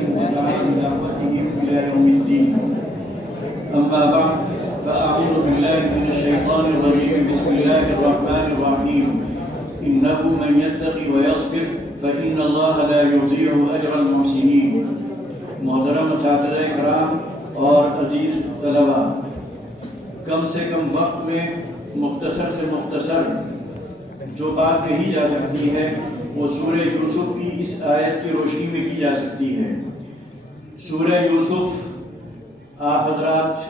ودعا بدعوته إلى يوم الدين. أما بعد فأعوذ بالله من الشيطان الرجيم. بسم الله الرحمن الرحيم. إنه من يتقي ويصبر فإن الله لا يضيع أجر المحسنين. محترم اساتذہ کرام اور عزیز طلباء، کم سے کم وقت میں مختصر سے مختصر جو بات کہی جا سکتی ہے وہ سورہ یوسف کی اس آیت کی روشنی میں کی جا سکتی ہے۔ سورہ یوسف آپ حضرات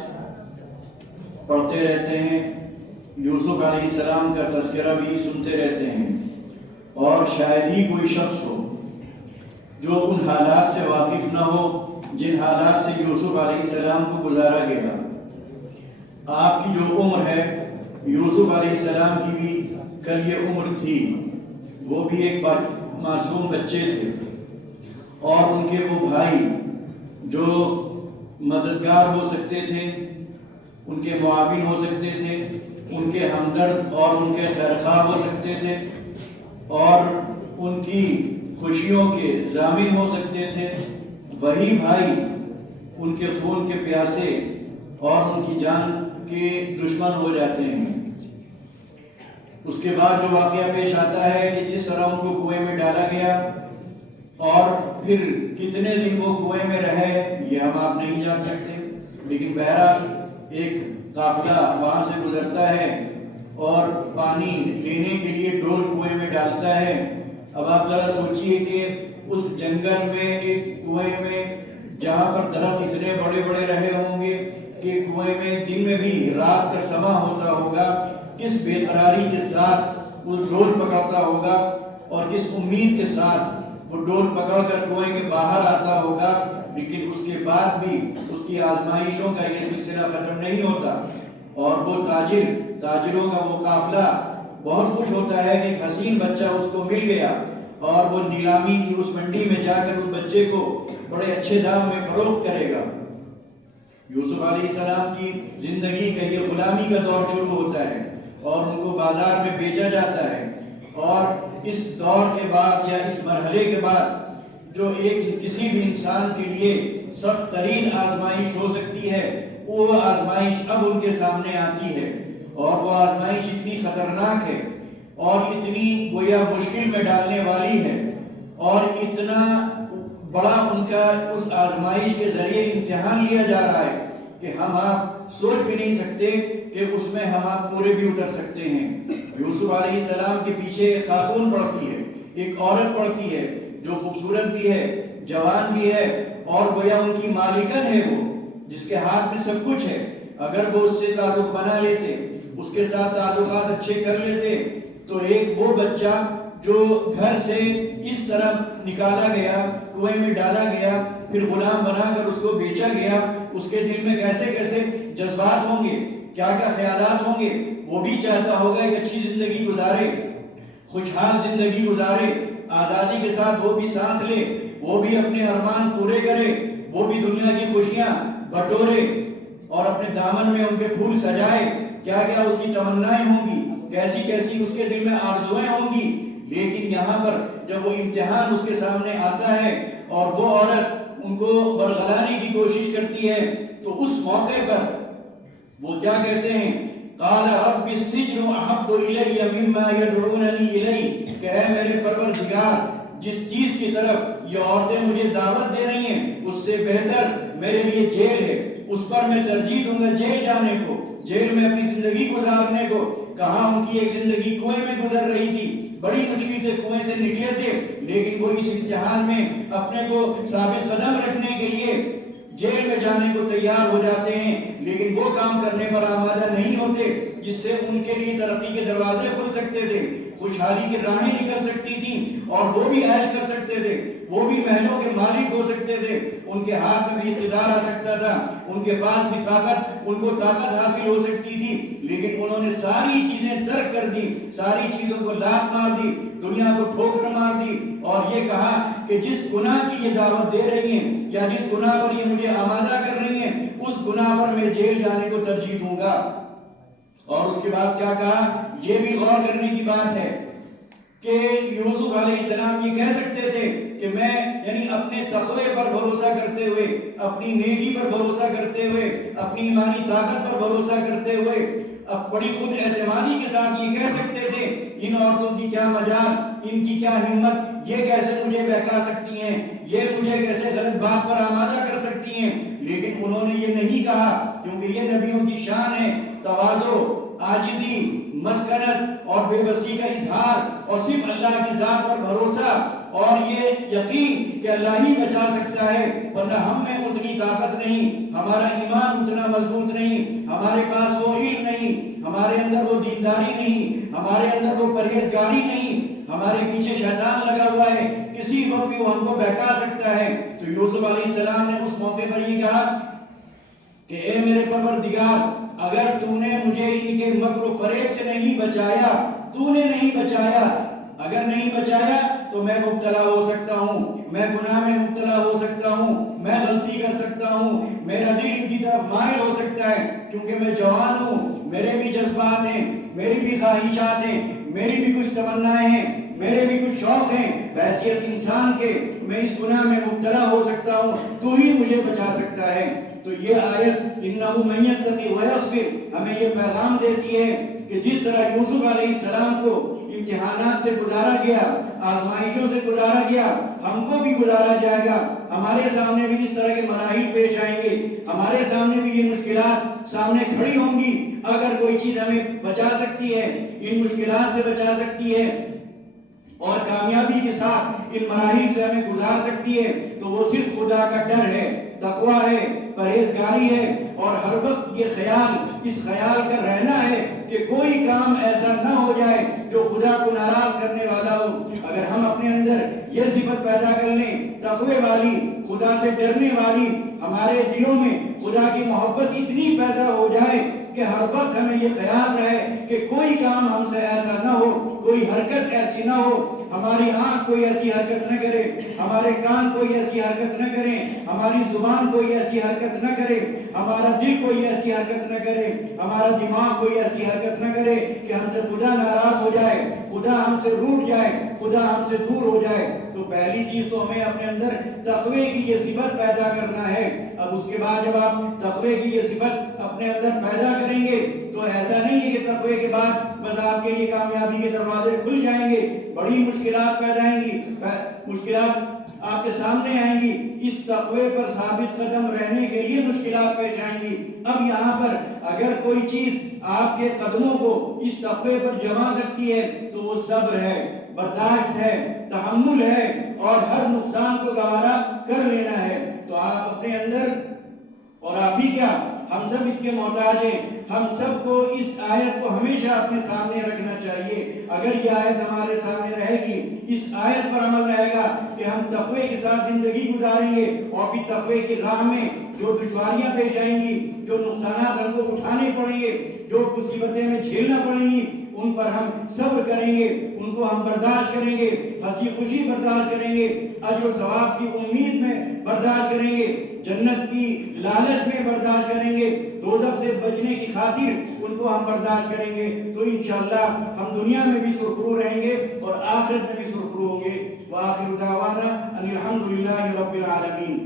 پڑھتے رہتے ہیں، یوسف علیہ السلام کا تذکرہ بھی سنتے رہتے ہیں، اور شاید ہی کوئی شخص ہو جو ان حالات سے واقف نہ ہو جن حالات سے یوسف علیہ السلام کو گزارا گیا۔ آپ کی جو عمر ہے، یوسف علیہ السلام کی بھی کل یہ عمر تھی، وہ بھی ایک معصوم بچے تھے، اور ان کے وہ بھائی جو مددگار ہو سکتے تھے، ان کے معاون ہو سکتے تھے، ان کے ہمدرد اور ان کے خیرخواہ ہو سکتے تھے، اور ان کی خوشیوں کے ضامن ہو سکتے تھے، وہی بھائی ان کے خون کے پیاسے اور ان کی جان کے دشمن ہو جاتے ہیں۔ اس کے بعد جو واقعہ پیش آتا ہے کہ جس طرح ان کو کنویں میں ڈالا گیا اور پھر کتنے دن وہ کنویں میں رہے یہ ہم آپ نہیں جان سکتے، لیکن بہرحال ایک قافلہ وہاں سے گزرتا ہے اور پانی لینے کے لیے ڈول کنویں میں ڈالتا ہے۔ اب آپ ذرا سوچئے کہ اس جنگل میں ایک کنویں میں جہاں پر درخت اتنے بڑے بڑے رہے ہوں گے کہ کنویں میں دن میں بھی رات کا سما ہوتا ہوگا، کس بے قراری کے ساتھ وہ ڈول پکڑتا ہوگا اور کس امید کے ساتھ وہ ڈول پکڑ کر کنویں کے باہر آتا ہوگا، لیکن اس کے بعد بھی اس کی آزمائشوں کا یہ سلسلہ ختم نہیں ہوتا، اور وہ تاجروں کا وہ قافلہ بہت خوش ہوتا ہے کہ ایک حسین بچہ اس کو مل گیا، اور وہ نیلامی کی اس منڈی میں جا کر اس بچے کو بڑے اچھے دام میں فروخت کرے گا۔ یوسف علیہ السلام کی زندگی کا یہ غلامی کا دور شروع ہوتا ہے اور ان کو بازار میں بیچا جاتا ہے، اور اس دور کے بعد یا اس مرحلے کے بعد جو ایک کسی بھی انسان کے لیے سخت ترین آزمائش ہو سکتی ہے، وہ آزمائش اب ان کے سامنے آتی ہے، اور وہ آزمائش اتنی خطرناک ہے اور اتنی گویا مشکل میں ڈالنے والی ہے، اور اتنا بڑا ان کا اس آزمائش کے ذریعے امتحان لیا جا رہا ہے کہ ہم آپ سوچ بھی نہیں سکتے کہ اس میں ہم آپ پورے بھی اتر سکتے ہیں۔ یوسف علیہ السلام کے پیچھے ایک خاتون پڑتی ہے، ایک عورت پڑتی ہے جو خوبصورت بھی ہے، جوان بھی ہے، اور گویا ان کی مالکن ہے، وہ جس کے ہاتھ میں سب کچھ ہے۔ اگر وہ اس سے تعلق بنا لیتے، اس کے ساتھ تعلقات اچھے کر لیتے، تو ایک وہ بچہ جو گھر سے اس طرح نکالا گیا، کنویں میں ڈالا گیا، پھر غلام بنا کر اس کو بیچا گیا، اس کے دل میں کیسے کیسے جذبات ہوں گے، کیا کیا خیالات ہوں گے۔ وہ بھی چاہتا ہوگا ایک اچھی زندگی گزارے، خوشحال زندگی گزارے، آزادی کے ساتھ وہ بھی سانس لے، وہ بھی اپنے ارمان پورے کرے، وہ بھی دنیا کی خوشیاں بٹورے اور اپنے دامن میں ان کے پھول سجائے۔ کیا کیا اس کی تمنائیں ہوں گی، کیسی کیسی اس کے دل میں آرزویں ہوں گی، لیکن یہاں پر جب وہ امتحان اس کے سامنے آتا ہے اور وہ عورت ان کو برگلانے کی کوشش کرتی ہے، تو اس موقع پر وہ کیا کہتے ہیں؟ قال رب السجن احب الی مما یدعوننی الیہ، کہ اے میرے پروردگار، جس چیز کی طرف یہ عورتیں مجھے دعوت دے رہی ہیں اس سے بہتر میرے لیے جیل ہے، اس پر میں ترجیح دوں گا جیل جانے کو، جیل میں اپنی زندگی گزارنے کو۔ کہاں ان کی ایک زندگی کنویں میں گزر رہی تھی، بڑی مشکل سے کنویں سے نکلے تھے، لیکن وہ اس امتحان میں اپنے کو ثابت قدم رکھنے کے لیے جیل میں جانے کو تیار ہو جاتے ہیں، لیکن وہ کام کرنے پر آمادہ نہیں ہوتے جس سے ان کے لیے ترقی کے دروازے کھل سکتے تھے، خوشحالی کی راہیں نکل سکتی تھیں، اور وہ بھی عیش کر سکتے تھے، وہ بھی محلوں کے مالک ہو سکتے تھے، ان کے ہاتھ میں بھی اقتدار آ سکتا تھا، ان کے پاس بھی ان کو طاقت حاصل ہو سکتی تھی، لیکن انہوں نے ساری چیزیں ترک کر دی، ساری چیزوں کو لات مار دی، دنیا کو ٹھوکر مار دی، اور یہ کہا کہ جس گناہ کی یہ دعوت دے رہی ہیں یا جس گناہ پر یہ مجھے آمادہ کر رہی ہیں، اس گناہ پر میں جیل جانے کو ترجیح دوں گا۔ اور اس کے بعد کیا کہا؟ یہ بھی غور کرنے کی بات ہے کہ یوسف علیہ السلام یہ کہہ سکتے تھے کہ میں یعنی اپنے تقوی پر بھروسہ کرتے ہوئے، اپنی نیکی پر بھروسہ کرتے ہوئے، اپنی ایمانی طاقت پر بھروسہ کرتے ہوئے، اب بڑی خود اعتمادی کے ساتھ یہ کہہ سکتے تھے ان عورتوں کی کیا مجال، ان کی کیا ہمت، یہ کیسے مجھے بہکا سکتی ہیں، یہ مجھے کیسے غلط بات پر آمادہ کر سکتی ہیں. لیکن انہوں نے یہ نہیں کہا، کیونکہ یہ نبیوں کی شان ہے، تواضع، عاجزی، مسکنت اور بے بسی کا اظہار، اور صرف اللہ کی ذات پر بھروسہ اور یہ یقین کہ اللہ ہی بچا سکتا ہے، ورنہ ہم میں اتنی طاقت نہیں، ہمارا ایمان اتنا مضبوط نہیں، ہمارے پاس وہ علم نہیں، ہمارے اندر وہ دینداری نہیں، ہمارے اندر وہ پرہیزگاری نہیں، ہمارے پیچھے شیطان لگا ہوا ہے، کسی وقت بھی وہ ہم کو بہکا سکتا ہے. تو یوسف علیہ السلام نے اس موقع پر یہ کہا کہ اے میرے پروردگار، اگر تو نے مجھے ان کے مکر و فریب سے نہیں بچایا، تو نے نہیں بچایا، اگر نہیں بچایا تو میں مبتلا ہو سکتا ہوں، میں گناہ میں مبتلا ہو سکتا ہوں، میں غلطی کر سکتا ہوں، میرا دل ان کی طرف مائل ہو سکتا ہے، کیونکہ میں جوان ہوں، میرے بھی جذبات ہیں، میری بھی خواہشات ہیں، میری بھی کچھ تمنائیں ہیں، میرے بھی کچھ شوق ہیں، بحیثیت انسان کے میں اس گناہ میں مبتلا ہو سکتا ہوں، تو ہی مجھے بچا سکتا ہے. تو یہ آیت انہو من یتقی ویصبر ہمیں یہ پیغام دیتی ہے کہ جس طرح یوسف علیہ السلام کو امتحانات سے گزارا گیا، آزمائشوں سے گزارا گیا، ہم کو بھی گزارا جائے گا. ہمارے سامنے بھی اس طرح کے مراحل پیش آئیں گے، ہمارے سامنے بھی یہ مشکلات سامنے کھڑی ہوں گی. اگر کوئی چیز ہمیں بچا سکتی ہے، ان مشکلات سے بچا سکتی ہے اور کامیابی کے ساتھ ان مراحل سے ہمیں گزار سکتی ہے، تو وہ صرف خدا کا ڈر ہے، تقویٰ ہے، پرہیزگاری ہے، اور ہر وقت یہ خیال، اس خیال کا رہنا ہے کہ کوئی کام ایسا نہ ہو جائے جو خدا کو ناراض کرنے والا ہو. اگر ہم اپنے اندر یہ صفت پیدا کر لیں، تقوی والی، خدا سے ڈرنے والی، ہمارے دلوں میں خدا کی محبت اتنی پیدا ہو جائے کہ ہر وقت ہمیں یہ خیال رہے کہ کوئی کام ہم سے ایسا نہ ہو، کوئی حرکت ایسی نہ ہو، ہماری آنکھ کوئی ایسی حرکت نہ کرے، ہمارے کان کوئی ایسی حرکت نہ کریں، ہماری زبان کوئی ایسی حرکت نہ کرے، ہمارا دل کوئی ایسی حرکت نہ کرے، ہمارا دماغ کوئی ایسی حرکت نہ کرے کہ ہم سے خدا ناراض ہو جائے، خدا ہم سے روٹ جائے، خدا ہم سے دور ہو جائے. تو پہلی چیز تو ہمیں اپنے اندر تقوی کی یہ صفت پیدا کرنا ہے. اب اس کے بعد جب آپ تقوی کی یہ صفت اپنے اندر پیدا کریں گے تو ایسا نہیں ہے کہ تقوی کے بعد بس آپ کے لیے کامیابی کے دروازے کھل جائیں گے. بڑی مشکلات پیدا آئیں گی، مشکلات آپ کے سامنے آئیں گی. اس تقوی پر ثابت قدم رہنے کے لیے مشکلات پیش آئیں گی. اب یہاں پر اگر کوئی چیز آپ کے قدموں کو اس تقوی پر جما سکتی ہے تو وہ صبر ہے، برداشت ہے، تحمل ہے، اور ہر نقصان کو گوارا کر لینا ہے. تو آپ اپنے اندر، اور آپ ہی کیا، ہم سب اس کے محتاج ہیں. ہم سب کو اس آیت کو ہمیشہ اپنے سامنے رکھنا چاہیے. اگر یہ آیت ہمارے سامنے رہے گی، اس آیت پر عمل رہے گا کہ ہم تقوی کے ساتھ زندگی گزاریں گے، اور پھر تقوی کی راہ میں جو دشواریاں پیش آئیں گی، جو نقصانات ہم کو اٹھانے پڑیں گے، جو مصیبتیں ہمیں جھیلنا پڑیں گی، ان پر ہم صبر کریں گے، ان کو ہم برداشت کریں گے، ہنسی خوشی برداشت کریں گے، اجر و ثواب کی امید میں برداشت کریں گے، جنت کی لالچ میں برداشت کریں گے، دوزخ سے بچنے کی خاطر ان کو ہم برداشت کریں گے. تو انشاءاللہ ہم دنیا میں بھی سرخرو رہیں گے اور آخرت میں بھی سرخرو ہوں گے. وآخر دعوانا ان الحمدللہ رب العالمین.